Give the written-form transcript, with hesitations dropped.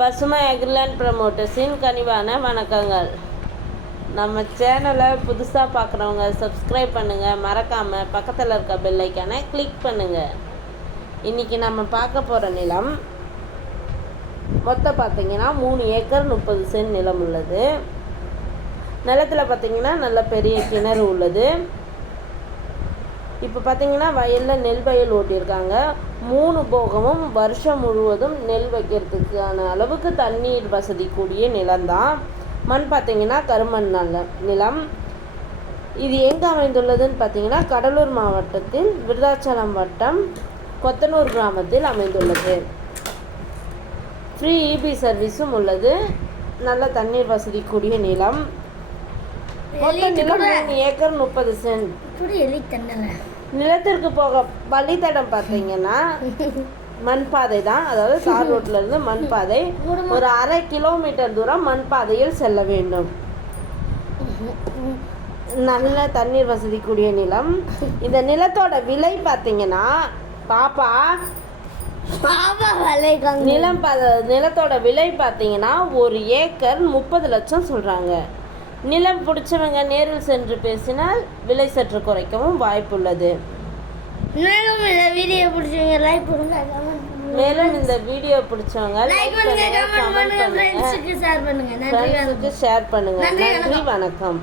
பசுமை அக்ரிலேண்ட் ப்ரமோட்டர்ஸின் கனிவான வணக்கங்கள். நம்ம சேனலை புதுசாக பார்க்குறவங்க சப்ஸ்கிரைப் பண்ணுங்கள், மறக்காமல் பக்கத்தில் இருக்க பெல் ஐக்கானை கிளிக் பண்ணுங்கள். இன்றைக்கி நம்ம பார்க்க போகிற நிலம் மொத்தம் பார்த்திங்கன்னா 3 ஏக்கர் 30 சென்ட் நிலம் உள்ளது. நிலத்தில் பார்த்திங்கன்னா நல்ல பெரிய கிணறு உள்ளது. இப்போ பார்த்திங்கன்னா வயலில் நெல் வயல் ஓட்டியிருக்காங்க. 3 போகமும் வருஷம் முழுவதும் நெல் வைக்கிறதுக்கான அளவுக்கு தண்ணீர் வசதி கூடிய நிலம்தான். மண் பார்த்திங்கன்னா கருமண் நிலம். இது எங்கே அமைந்துள்ளதுன்னு பார்த்திங்கன்னா கடலூர் மாவட்டத்தில் விருதாச்சலம் வட்டம் கொத்தனூர் கிராமத்தில் அமைந்துள்ளது. ஃப்ரீ இபி சர்வீஸும் உள்ளது. நல்ல தண்ணீர் வசதி கூடிய நிலம். மொத்த நிலம் 3 ஏக்கர் 30 சென்ட். நிலத்திற்கு போக வழித்தடம் பார்த்தீங்கன்னா மண்பாதை தான், அதாவது தார் ரோட்ல இருந்து மண்பாதை. ஒரு 1/2 கிலோமீட்டர் தூரம் மண்பாதையில் செல்ல வேண்டும். நல்ல தண்ணீர் வசதி கூடிய நிலம். இந்த நிலத்தோட விலை பார்த்தீங்கன்னா நிலத்தோட விலை பார்த்தீங்கன்னா 1 ஏக்கர் 30 லட்சம் சொல்றாங்க. நிலம் பிடிச்சவங்க நேரில் சென்று பேசினால் விலை சற்று குறைக்கவும் வாய்ப்புள்ளது. மேலும் இந்த வீடியோ பிடிச்சவங்க லைக் பண்ணுங்க, கமெண்ட் பண்ணுங்க, ஃப்ரெண்ட்ஸுக்கு ஷேர் பண்ணுங்க. நன்றி, வணக்கம்.